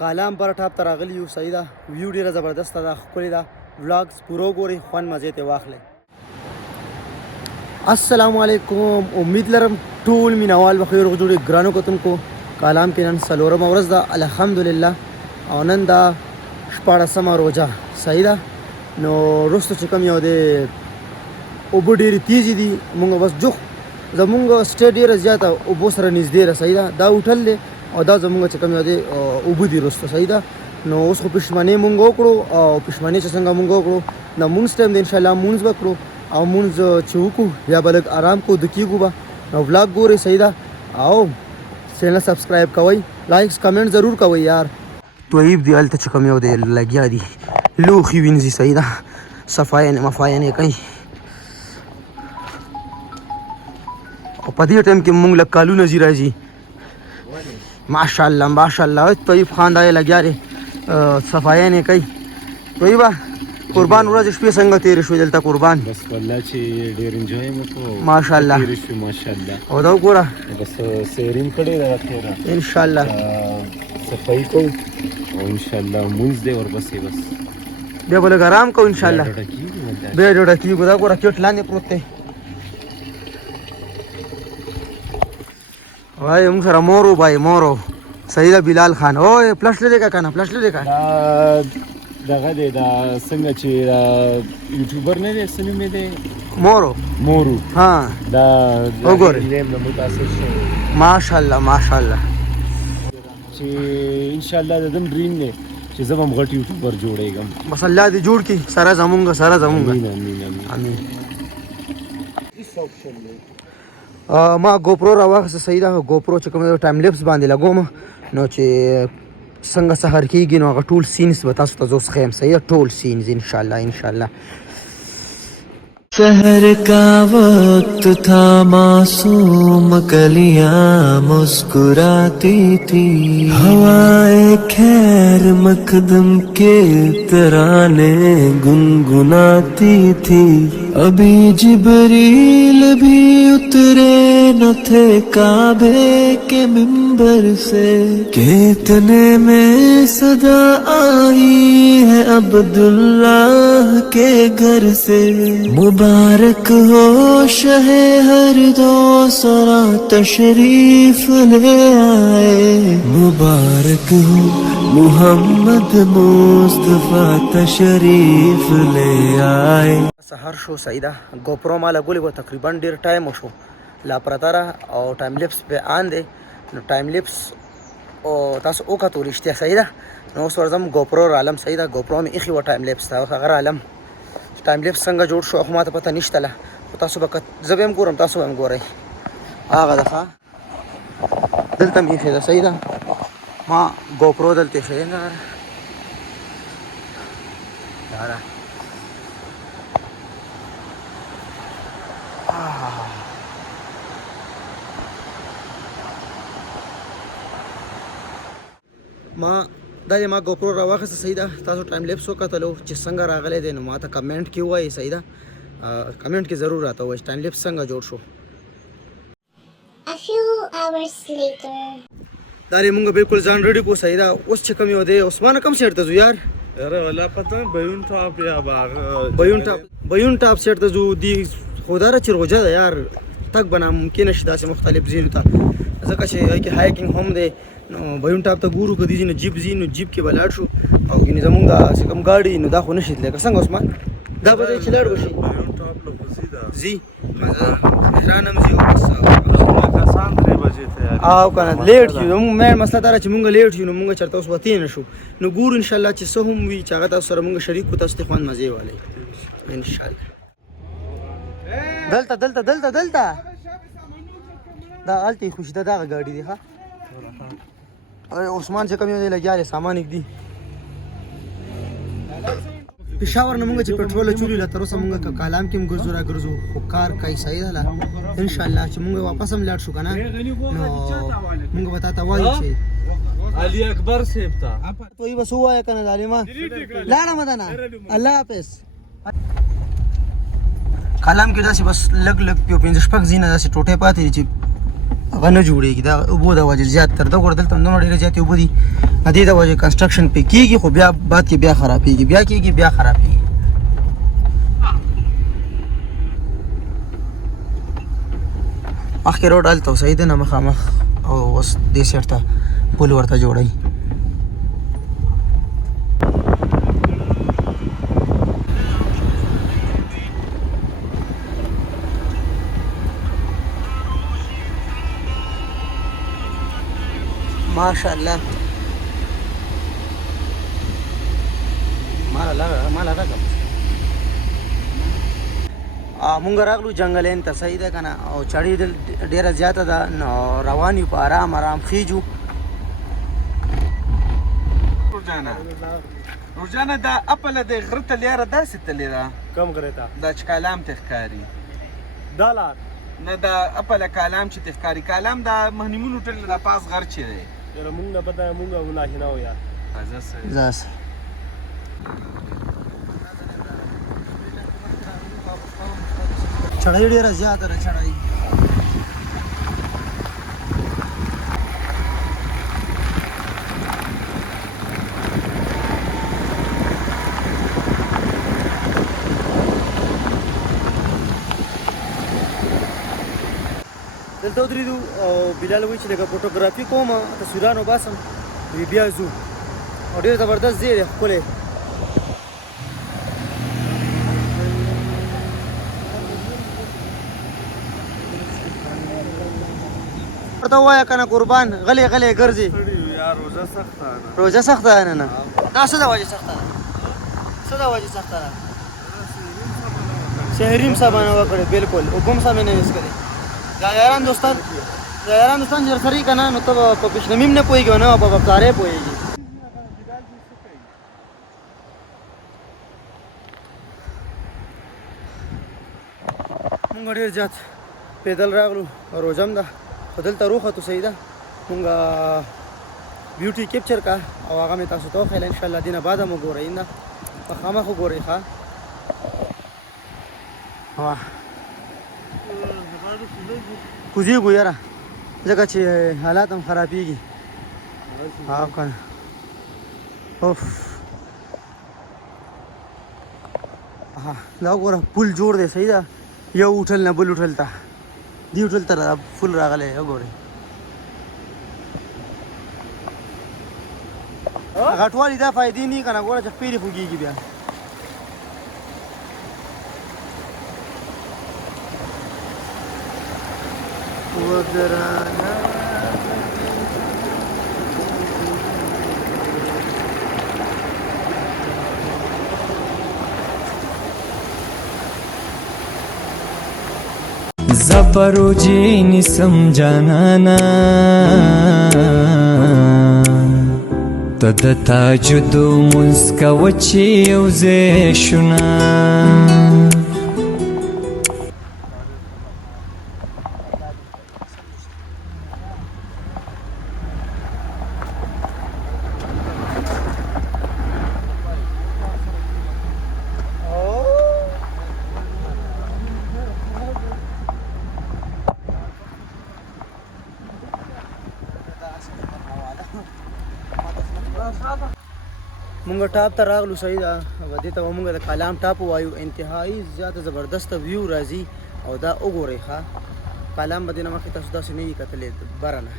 کالام پر ټاپ ته راغلی یو. صحیح ده، ویو ډېره زبردسته ده، ښکلې ده. ولاګز پوره وګورئ، خوند مزې ترې واخلئ. السلام علیکم، امید لرم ټول مینوال به ښه روغ جوړ وي. ګرانو کتونکو، کالام کې نن څلورمه ورځ ده الحمدلله، او نن دا 14مه روژه. صحیح ده. نو وروسته چې کوم یو دی اوبه ډېرې تیزې دي، مونږ بس جوخ زمونږ سټې ډېره زیاته اوبو سره نږدې ده. صحیح ده. دا هوټل دی او دا زمونږ چې کوم یو دی اوبه دي وروسته. صحیح ده. نو اوس خو پښمنۍ مونږ وکړو، او پښمنۍ چې څنګه مونږ وکړو د مونځ ټایم دی، انشاءالله مونځ به کړو، او مونځ چې وکړو بیا به لږ آرام کوو، د کېږو به. نو ولاګ ګورئ. صحیح ده. او چینل سبسکرایب کوئ، لایکس کمنټ ضرور کوئ یار. طیب دی هلته چې کوم یو دی لګیا دي لوښي وینځي. صحیح ده. صفاینې مفاینې کوي، او په دې ټایم کې مونږ لږ کالونه ځي راځي. ماشاءالله ماشاءالله طیب خان دا یې لګیا دی صفاینې کوي. طیبه قربان ورځ شپې څنګه تېرې شوې دلته؟ قربان بس والله چې ډېر انجوای مو وکړو ماشاءالله. تېرې شوې ماشاءالله. او دا وګوره بس سیرین کړې ده تېره انشاءالله، صفایي کوو او انشاءالله مونځ دی ورپسې بس بیا به لږ آرام کوو انشاءالله. ډوډۍ کېږي بیا ډوډۍ کېږو. دا ګوره کیټ لاندې پروت دی. وای موږ سره مورو بای مورو. صحیح ده. بلال خان او پلش لري کا کنه؟ پلش لري کا؟ دغه دی دا څنګه چې یوټیوبر نه دی څه نوم یې دی؟ مورو. مورو. ها دا وګورئ نیم نه متاثر شوی ماشاءالله ماشاءالله. چې انشاءالله د دم ډریم دی چې زه به هم غټ یوټیوبر جوړېږم. بس الله دې جوړ کړي سره زمونږ سره زمونږ. امین امین امین امین. ما ګوپرو راواخیسته. صحیح ده. ګوپرو چې کوم ټایم لیپس باندې لګوم، نو چې څنګه سحر کېږي نو هغه ټول سینز به تاسو ته زه اوس ښیم. صحیح ده. ټول سینز انشاءالله انشاءالله. शहर का वक्त था, मासूम कलियां मुस्कुराती थी, हवाएं खैर मकदम के तराने गुनगुनाती थी। अभी जिब्रील भी उतरे न थे काबे के मिंबर से, कितने में सदा आई है अब्दुल्लाह के घर से। मुबारक हो शहे हर दो सरा तशरीफ ले आए, मुबारक हो मुहम्मद मुस्तफा तशरीफ ले आए. سحر شو. صحیح ده. ګوپرو ما لګولې وه تقریبا ډېر ټایم وشو لا پرته ده، او ټایم لیپس پې آن دی. نو ټایم لیپس او تاسو وکتو رښتیا. صحیح ده. نو اوس ورځم ګوپرو رالم. صحیح ده. ګوپرو مې ایښې وه ټایم لیپس ته، اوس هغه رالم. ټایم لیپس څنګه جوړ شو خو ما ته پته نشته له، خو تاسو به زه به هم ګورم تاسو به هم ګورئ. هغه ده ښه دلته مې ایښې ده. صحیح ده. ما ګوپرو دلته ایښې ده. یاره ما دا یې ما ګوپرو راواخیسته. صحیح ده. تاسو ټایم لیپس وکتلو چې څنګه راغلی دی، نو ما ته کمنټ کې ووایئ. صحیح ده. کمنټ کې ضرور راته ووایئ چې ټایم لیپس څنګه جوړ شو. A few hours later. دا لري مونږ بالکل ځان ریډي کړو. صحیح ده. اوس چې کوم یو دی عثمانه کوم سیټ ته ځو یار؟ اره ولا پته بیون ټاپ یا باغ بیون ټاپ سیټ ته ځو. دی خو دا چې روژه ده یار، تګ به ناممکنه شي داسې مختلف ځایونو ته، ځکه چې هغې کې هایکنګ هم دی. نو بیون ټاپ ته ګورو که دې نو جیپ ځي، نو جیپ کې به لاړ شو. او ګینې زمونږ دا چې کوم ګاډي نو دا خو نه شي تللی. که څنګه عثمان دا به دی چې لاړ به شي بیون ټاپ له کوزي ده ځي رانم ځي. او بس کسان 3 بجې تیار او که نه لیټ شو. زمونږ مین مسله دا ده چې مونږ لیټ شو، نو مونږ چېرته اوس وتې نه شو. نو ګورو انشاءالله چې څه هم وي چې هغه تاسو سره مونږ شریک کړو، تاسو ته خوند مزې والی انشاءالله. دلته دلته دلته دلته دا هلته یې خوشي ده، دغه ګاډي دی ښه. عثمان چې کوم یو دی لګیا دی سامان ږدي. پېښور نه مونږ چې پټرول اچولي له تر اوسه مونږ که کالام کې هم ګرځو را ګرځو، خو کار کوي. صحیح ده. انشاءالله چې مونږ واپس هم لاړ شو که نه، نو مونږ به تا ته وایو چې علي اکبر صاحب ته توی بس ووایه که نه ظالمه لاړم ده نه. الله حافظ. کالام کې داسې بس لږ لږ یو 5 شپږ ځینې داسې ټوټې پاتې دي چې هغه نه جوړېږي دا اوبو د وجې زیات تر دغه دلته دومره ډېرې زیاتې اوبه دي د دې د وجې کنسټرکشن پې کېږي خو بیا بعد کې بیا خرابېږي بیا کېږي بیا خرابېږي مخکې روډ هلته صحیح دی نه مخامخ او اوس دې سایډ ته پل ورته جوړوي ماشاءالله مالا راکم مونږ راغلو جنګلین ته صحیح ده که نه او چړې ډېره زیاته ده نو روان یو په ارام ارام خیجو روزانه دا اپله د غره ته لیاره داسې تلې ده کم غره ته دا چې کالام ته ښکاري دا لار نه دا اپله کالام چې ته ښکاري کالام دا مهنیمون هوټل دا پاس غر چې دی یاره مونږ نه پته مونږ هم ناشنا و یار زاس چړې ډېره زیاته ده چړې دلته ودرېدو او بلال وایي چې لږه فوټوګرافي کوم تصویران وباسم بیا ځو او ډېر زبردست ځای دی ښکلی ورته ووایه که نه قربان غلی غلی ګرځې روژه سخته ده نه دا څه د وجې سخته ده څه د وجې سخته ده شهریم صاحب نه وکړې بلکل اوبه هم سمې نه ویس کړې دا یاران دوستان چې سره یې که نه نو ته به په پیشنمي هم نه پوهېږي او نه په پلارې پوهېږي مونږ ډېر زیات پیدل راغلو روژه هم ده خو دلته روختو صحیح ده مونږ بیوټي کیپچر کا او هغه مې تاسو ته وښیله انشاءالله دې نه بعد هم وګورئ نه مخامخ وګورئ ښه کوزیږو یاره ځکه چې حالات هم خرابېږي ها که نه اوف دا وګوره پل جوړ دی صحیح ده یو هوټل نه بل هوټل ته دې هوټل ته پل راغلی وګورئ غټوالي دا فایدې نه که نه ګوره چې پیرې خوږېږي بیا زبرو جینی سمجانانا تد تاجدو منسکا وچی یوزے شنا مونږ ټاپ ته راغلو صحیح ده دې ته به مونږ د کالام ټاپ ووایو انتهایي زیاته زبردسته ویو راځي او دا وګورئ ښه کالام به دې نه مخکې تاسو داسې نه وي کتلی بره نه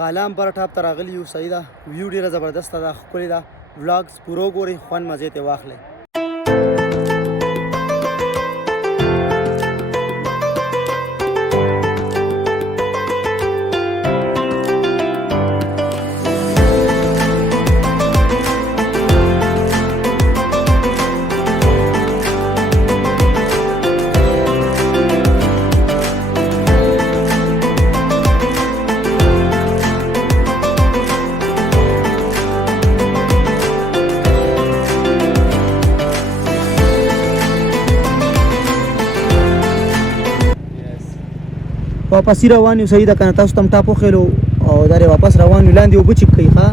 کالام پر ټاپ ته راغلي یو صحیح ده ویو ډېره زبردسته ده ښکلې ده ولاګز پوره وګورئ خوند مزې ترې واخلئ واپسې روان یو صحیح ده که نه تاسو ته هم ټاپ وښیلو او دا واپس روان ولاندې اوبه چک کوي ښه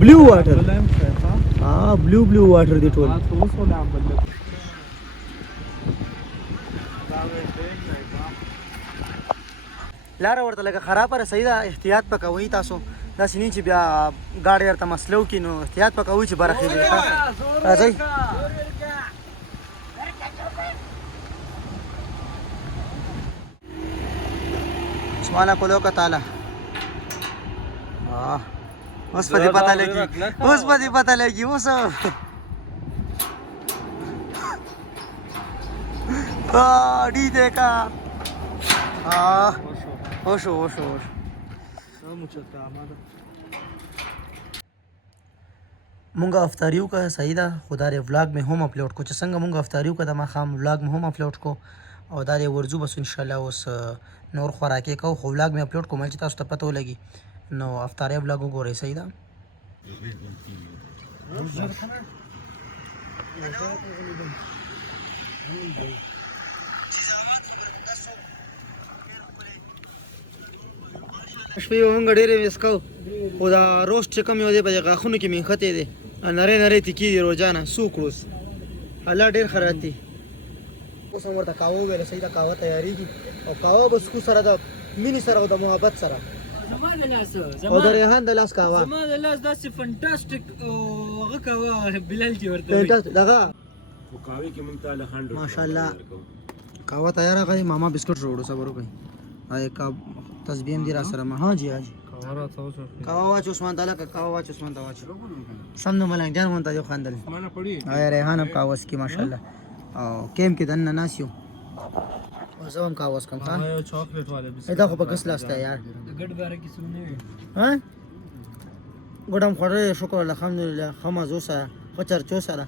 بلو واټر بلو واټر دی ټول لاره ورته لکه خرابه رسوي ده احتیاط به کوئ تاسو داسې نه چې بیا ګاډی ورته مسله وکړي نو احتیاط به کوئ چې برخېږي راځئ عثمانه کولو که تاله اوس په دې پته لګي اوس डी देखा होश مونږه افطاریو کا صحیح ده خدا ری ولاګ میں هم اپلوډ کو چې څنګه مونږه افطاریو کا د ما خام ولاګ میں هم اپلوډ کو او دا ری ورزو بس ان شاء الله اوس نور خوراکي کو خو ولاګ میں اپلوډ کوم چې تاسو ته پته ولګي نو افطاری ولاګ وګورئ صحیح ده شپې به مونږ ډېرې ویسکو خو دا روسټ چې کوم یو دی په دې غاښونو کې مې نښتې دی نری تیکي دي روجانه څو کړو الله ډېر ښه راتی اوس هم ورته قهوه وویله صحیح ده قهوه تیارېږي او قهوه به څښو سره د مینې سره او د محبت سره زما د لاس او د ریحان د لاس قهوه زما د لاس داسې فنټاسټیک هغه قهوه بلال چې ورته دغه قهوې کې مونږ ته الحمد ماشاءالله قهوه تیاره غړي ماما بسکټ وروړو صبر وکړئ آیا کا تسبیح هم دي را سره ما ها جی قهوه واچ عثمان تعالی کا قهوه واچ عثمان تعالی واچ سم نو ملنګ جان مونږ ته جو خاندل مانه پړی آیا ریحان هم قهوه سکی ماشاءالله او کیم کې دنه ناسیو او زوم قهوه سکم ها یو چاکلیټ والے دا خو په کس لاسته یار ګډ باره کې سونه ها ګډم خوړې شکر الحمدلله خمازو سره خو چرچو سره